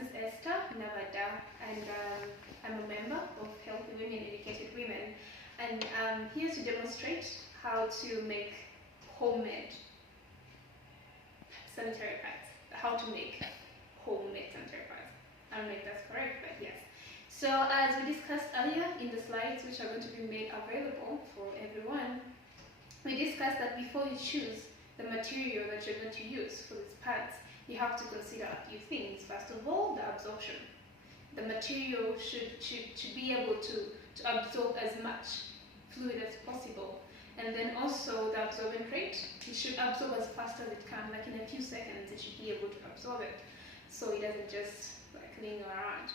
is Esther, Nabadda, and I'm a member of Healthy Women, Educated Women, and I'm here to demonstrate how to make homemade sanitary pads. How to make homemade sanitary pads. I don't know if that's correct, but yes. So as we discussed earlier in the slides, which are going to be made available for everyone, we discussed that before you choose the material that you're going to use for these pads, you have to consider a few things. First of all, the absorption. The material should be able to absorb as much fluid as possible. And then also the absorbent rate. It should absorb as fast as it can, like in a few seconds it should be able to absorb it, so it doesn't just like linger around.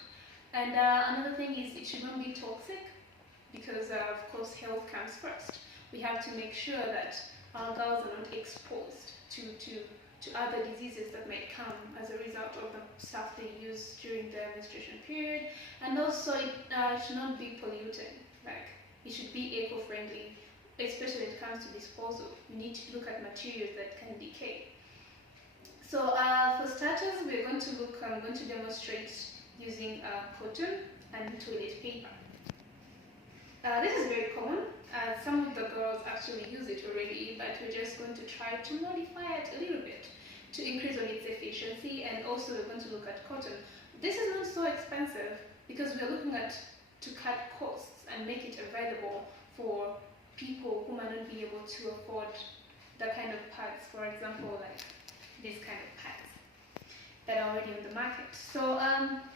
And another thing is it should not be toxic, because of course health comes first. We have to make sure that our girls are not exposed to other diseases that might come as a result of the stuff they use during the menstruation period. And also it should not be polluted. Like, it should be eco-friendly, especially when it comes to disposal. We need to look at materials that can decay. So for starters, I'm going to demonstrate using cotton and toilet paper. This is very common. Some of the girls actually use it already, but we're just going to try to modify it a little bit to increase on its efficiency. And also we're going to look at cotton. This is not so expensive because we're looking at to cut costs and make it available for people who might not be able to afford the kind of pads, for example, like this kind of pads that are already on the market. So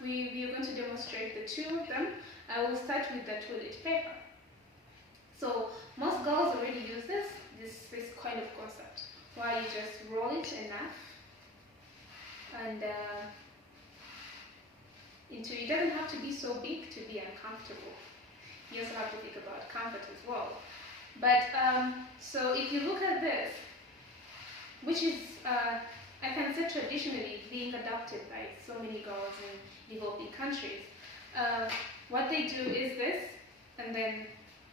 we are going to demonstrate the two of them. I will start with the toilet paper. So most girls already use this kind of concept, where you just roll it enough and it doesn't have to be so big to be uncomfortable. You also have to think about comfort as well. But so if you look at this, which is I can say traditionally being adopted by so many girls in developing countries, what they do is this, and then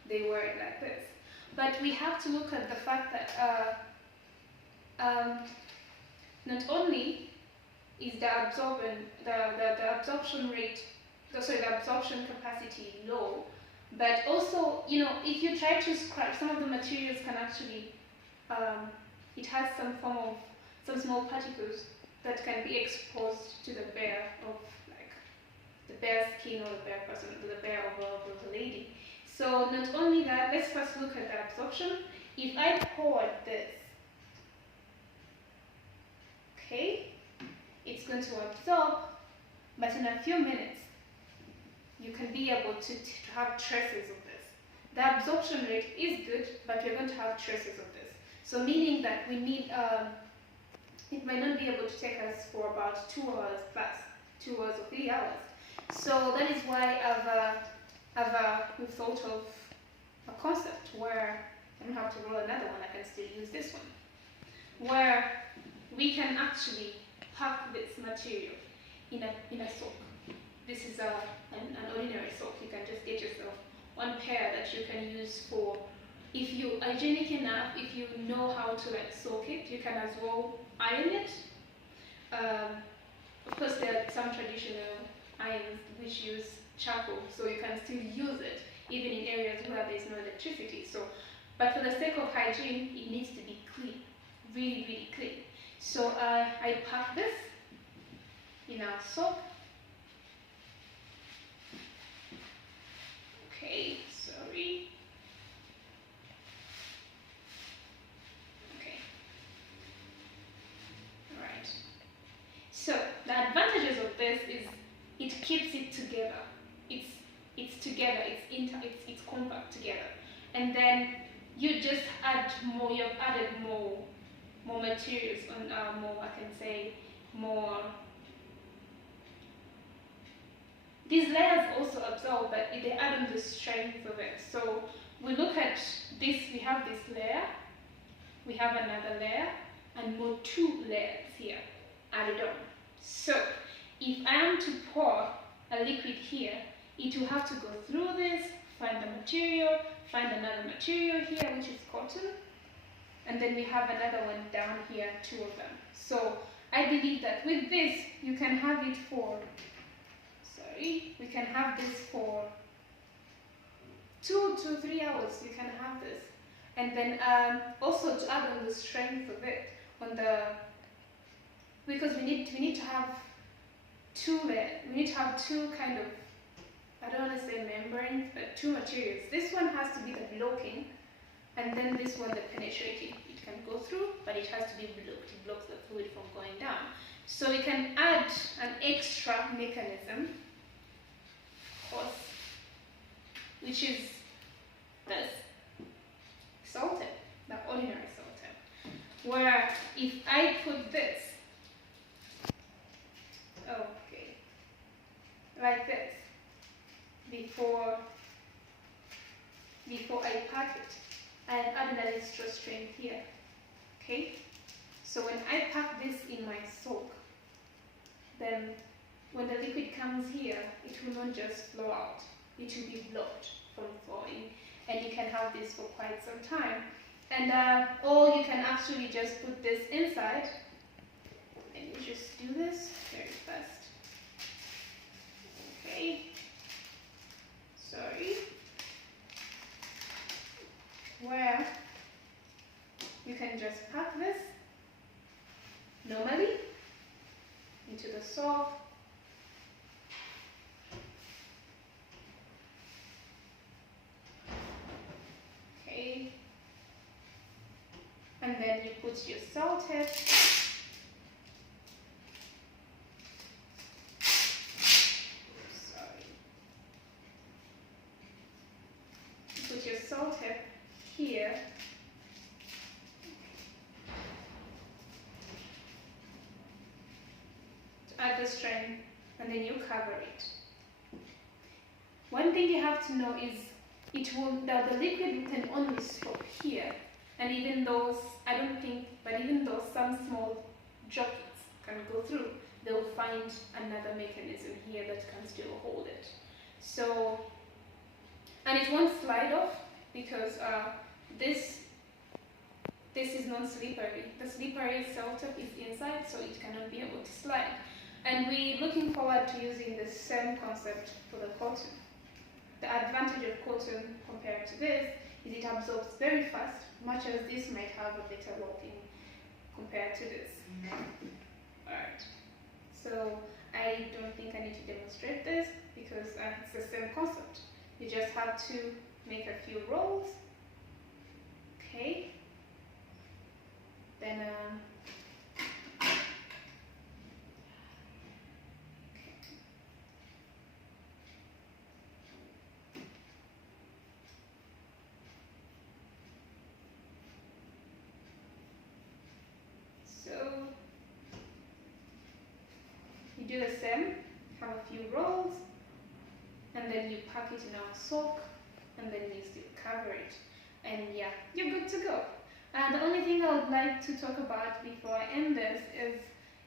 they wear it like this. But we have to look at the fact that not only is the absorption rate, the absorption capacity low, but also, you know, if you try to scrub, some of the materials can actually, it has some small particles that can be exposed to the bare of, like, the bare skin or the bare person, the bare overall of the lady. So not only that, let's first look at the absorption. If I poured this, okay, it's going to absorb, but in a few minutes, you can be able to have traces of this. The absorption rate is good, but we're going to have traces of this. So meaning that we need, it might not be able to take us for about 2 hours plus, 2 hours or 3 hours. So that is why we've thought of a concept where I don't have to roll another one, I can still use this one, where we can actually pack this material in a sock. This is an ordinary sock. You can just get yourself one pair that you can use for, if you're hygienic enough, if you know how to like soak it, you can as well iron it. Of course, there are some traditional irons which use charcoal, so you can still use it even in areas where there's no electricity. So, but for the sake of hygiene, it needs to be clean, really, really clean. So I pack this in our soap. Okay, sorry. Okay. All right. So the advantages of this is it keeps it together. It's together. It's compact together. And then you just add more. You've added more materials on more. I can say more. These layers also absorb, but they add on the strength of it. So we look at this. We have this layer. We have another layer, and more 2 layers here added on. So if I am to pour a liquid here, it will have to go through this, find the material, find another material here, which is cotton, and then we have another one down here, 2 of them. So I believe that with this, you can have it for, we can have this for 2 to 3 hours. You can have this, and then also to add on the strength of it, on the, because we need to have two kind of, I don't want to say membranes, but two materials. This one has to be the blocking, and then this one the penetrating. It can go through, but it has to be blocked. It blocks the fluid from going down. So we can add an extra mechanism, of course, which is this salt tip, the ordinary salt tip, where if I put this, okay, like this, before I pack it, I add an extra strength here. Okay, so when I pack this in my soak, then when the liquid comes here, it will not just flow out, it will be blocked from flowing, and you can have this for quite some time. And or you can actually just put this inside, and you just do this very fast. Okay, sorry, where you can just pack this normally into the soap. Okay, and then you put your salt tip. Put your salt tip here, to add the strength, and then you cover it. One thing you have to know is the liquid can only stop here, and even those, I don't think, but even though some small droplets can go through, they'll find another mechanism here that can still hold it. So, and it won't slide off, because this is non-slippery. The slippery salt tip is inside, so it cannot be able to slide. And we're looking forward to using the same concept for the cotton. The advantage of cotton compared to this is it absorbs very fast, much as this might have a better locking compared to this. Alright, so I don't think I need to demonstrate this, because it's the same concept. You just have to make a few rolls. Okay, then so you do the same, have a few rolls, and then you pack it in our soak, and then you still cover it, and yeah, you're good to go. The only thing I would like to talk about before I end this is,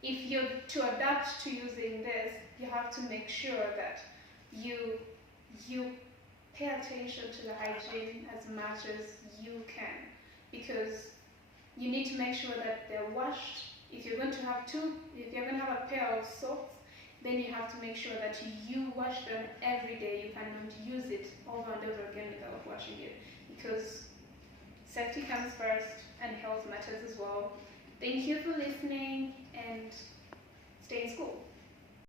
if you're to adapt to using this, you have to make sure that you pay attention to the hygiene as much as you can, because you need to make sure that they're washed. If you're going to have a pair of socks, then you have to make sure that you wash them every day. You cannot use it over and over again without washing it, because safety comes first and health matters as well. Thank you for listening, and stay in school.